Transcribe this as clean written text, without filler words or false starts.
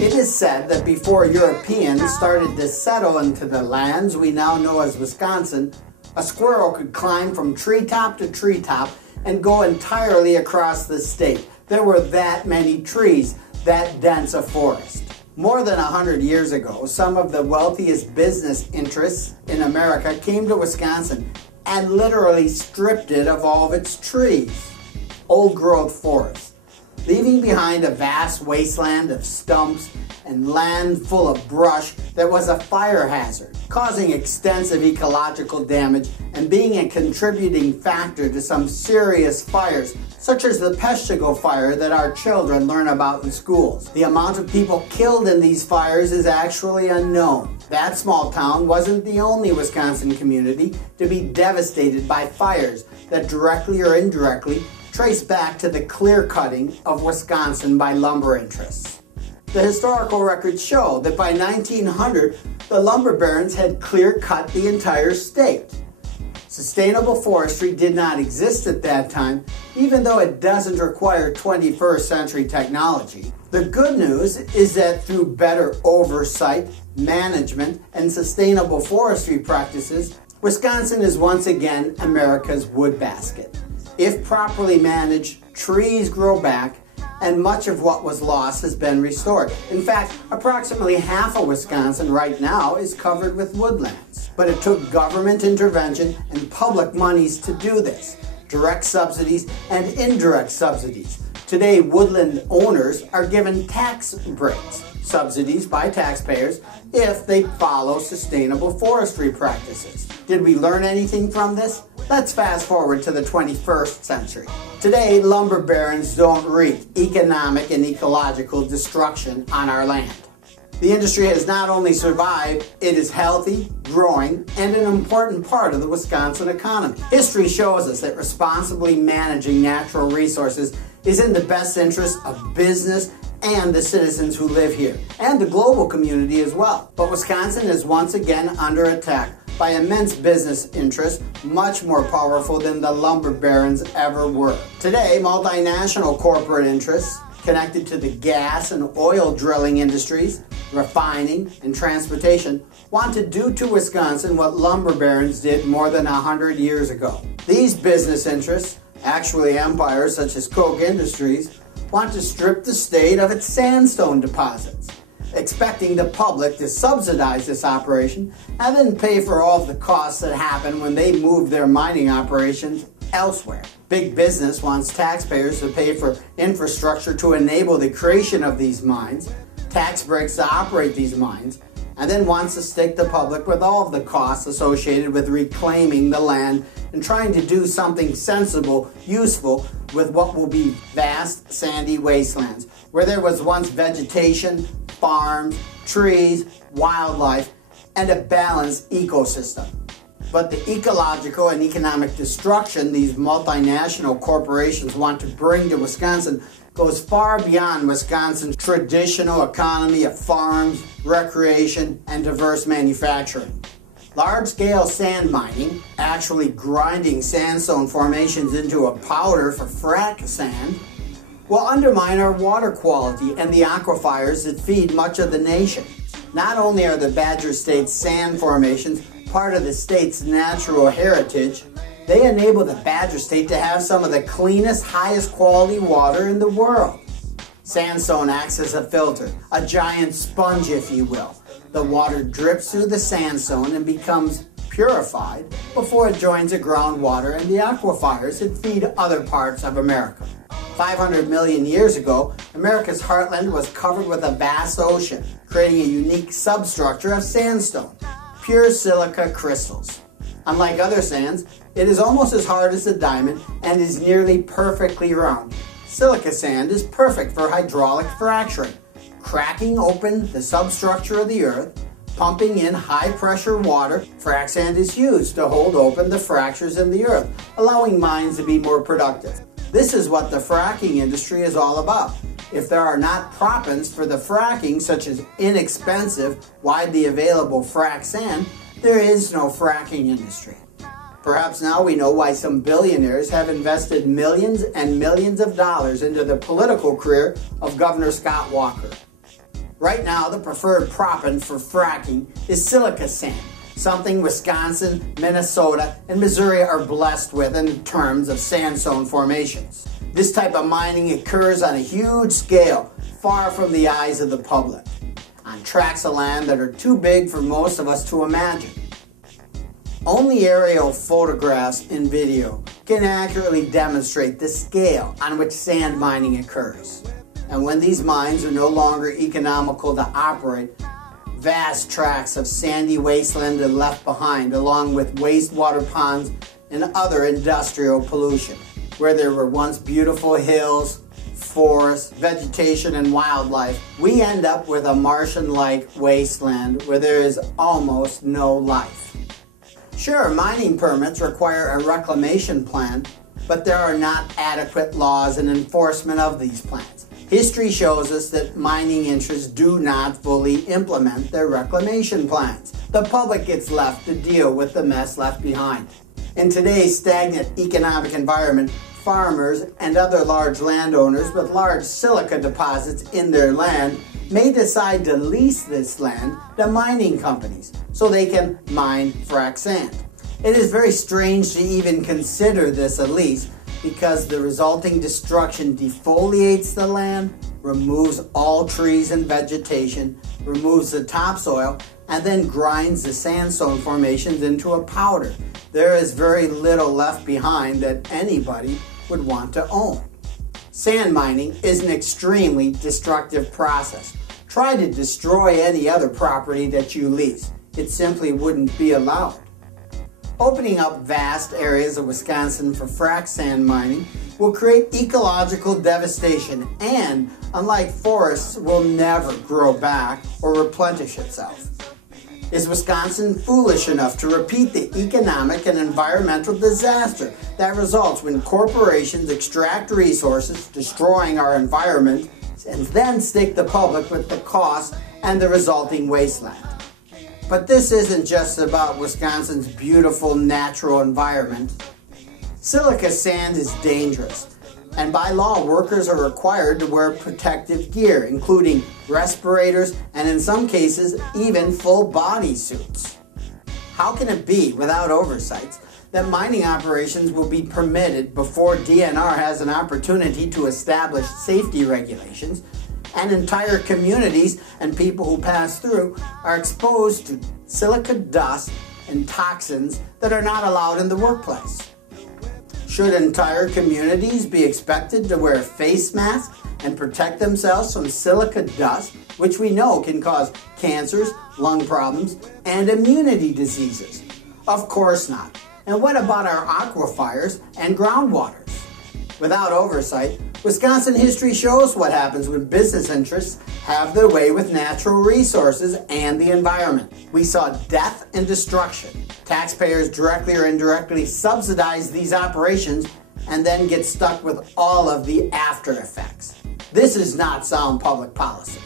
It is said that before Europeans started to settle into the lands we now know as Wisconsin, a squirrel could climb from treetop to treetop and go entirely across the state. There were that many trees, that dense a forest. More than 100 years ago, some of the wealthiest business interests in America came to Wisconsin and literally stripped it of all of its trees. Old-growth forests, leaving behind a vast wasteland of stumps and land full of brush that was a fire hazard, causing extensive ecological damage and being a contributing factor to some serious fires, such as the Peshtigo fire that our children learn about in schools. The amount of people killed in these fires is actually unknown. That small town wasn't the only Wisconsin community to be devastated by fires that directly or indirectly trace back to the clear-cutting of Wisconsin by lumber interests. The historical records show that by 1900, the lumber barons had clear-cut the entire state. Sustainable forestry did not exist at that time, even though it doesn't require 21st century technology. The good news is that through better oversight, management, and sustainable forestry practices, Wisconsin is once again America's wood basket. If properly managed, trees grow back, and much of what was lost has been restored. In fact, approximately half of Wisconsin right now is covered with woodlands. But it took government intervention and public monies to do this, direct subsidies and indirect subsidies. Today, woodland owners are given tax breaks, subsidies by taxpayers, if they follow sustainable forestry practices. Did we learn anything from this? Let's fast forward to the 21st century. Today, lumber barons don't wreak economic and ecological destruction on our land. The industry has not only survived, it is healthy, growing, and an important part of the Wisconsin economy. History shows us that responsibly managing natural resources is in the best interest of business and the citizens who live here, and the global community as well. But Wisconsin is once again under attack by immense business interests, much more powerful than the lumber barons ever were. Today, multinational corporate interests connected to the gas and oil drilling industries, refining, and transportation want to do to Wisconsin what lumber barons did more than 100 years ago. These business interests, actually empires such as Koch Industries, want to strip the state of its sandstone deposits, expecting the public to subsidize this operation and then pay for all of the costs that happen when they move their mining operations elsewhere. Big business wants taxpayers to pay for infrastructure to enable the creation of these mines, tax breaks to operate these mines, and then wants to stick the public with all of the costs associated with reclaiming the land and trying to do something sensible, useful with what will be vast sandy wastelands, where there was once vegetation, farms, trees, wildlife, and a balanced ecosystem. But the ecological and economic destruction these multinational corporations want to bring to Wisconsin goes far beyond Wisconsin's traditional economy of farms, recreation, and diverse manufacturing. Large-scale sand mining, actually grinding sandstone formations into a powder for frac sand, will undermine our water quality and the aquifers that feed much of the nation. Not only are the Badger State's sand formations part of the state's natural heritage, they enable the Badger State to have some of the cleanest, highest quality water in the world. Sandstone acts as a filter, a giant sponge if you will. The water drips through the sandstone and becomes purified before it joins the groundwater and the aquifers that feed other parts of America. 500 million years ago, America's heartland was covered with a vast ocean, creating a unique substructure of sandstone, pure silica crystals. Unlike other sands, it is almost as hard as a diamond and is nearly perfectly round. Silica sand is perfect for hydraulic fracturing, cracking open the substructure of the earth, pumping in high-pressure water. Frac sand is used to hold open the fractures in the earth, allowing mines to be more productive. This is what the fracking industry is all about. If there are not proppants for the fracking, such as inexpensive, widely available frac sand, there is no fracking industry. Perhaps now we know why some billionaires have invested millions and millions of dollars into the political career of Governor Scott Walker. Right now, the preferred proppant for fracking is silica sand, something Wisconsin, Minnesota, and Missouri are blessed with in terms of sandstone formations. This type of mining occurs on a huge scale, far from the eyes of the public, on tracts of land that are too big for most of us to imagine. Only aerial photographs and video can accurately demonstrate the scale on which sand mining occurs. And when these mines are no longer economical to operate, vast tracts of sandy wasteland are left behind, along with wastewater ponds and other industrial pollution. Where there were once beautiful hills, forests, vegetation, and wildlife, we end up with a Martian-like wasteland where there is almost no life. Sure, mining permits require a reclamation plan, but there are not adequate laws and enforcement of these plans. History shows us that mining interests do not fully implement their reclamation plans. The public gets left to deal with the mess left behind. In today's stagnant economic environment, farmers and other large landowners with large silica deposits in their land may decide to lease this land to mining companies so they can mine frac sand. It is very strange to even consider this a lease, because the resulting destruction defoliates the land, removes all trees and vegetation, removes the topsoil, and then grinds the sandstone formations into a powder. There is very little left behind that anybody would want to own. Sand mining is an extremely destructive process. Try to destroy any other property that you lease. It simply wouldn't be allowed. Opening up vast areas of Wisconsin for frac sand mining will create ecological devastation and, unlike forests, will never grow back or replenish itself. Is Wisconsin foolish enough to repeat the economic and environmental disaster that results when corporations extract resources, destroying our environment, and then stick the public with the cost and the resulting wasteland? But this isn't just about Wisconsin's beautiful natural environment. Silica sand is dangerous, and by law, workers are required to wear protective gear, including respirators and in some cases, even full body suits. How can it be, without oversights, that mining operations will be permitted before DNR has an opportunity to establish safety regulations, and entire communities and people who pass through are exposed to silica dust and toxins that are not allowed in the workplace? Should entire communities be expected to wear face masks and protect themselves from silica dust, which we know can cause cancers, lung problems, and immunity diseases? Of course not. And what about our aquifers and groundwaters? Without oversight, Wisconsin history shows what happens when business interests have their way with natural resources and the environment. We saw death and destruction. Taxpayers directly or indirectly subsidize these operations and then get stuck with all of the after effects. This is not sound public policy.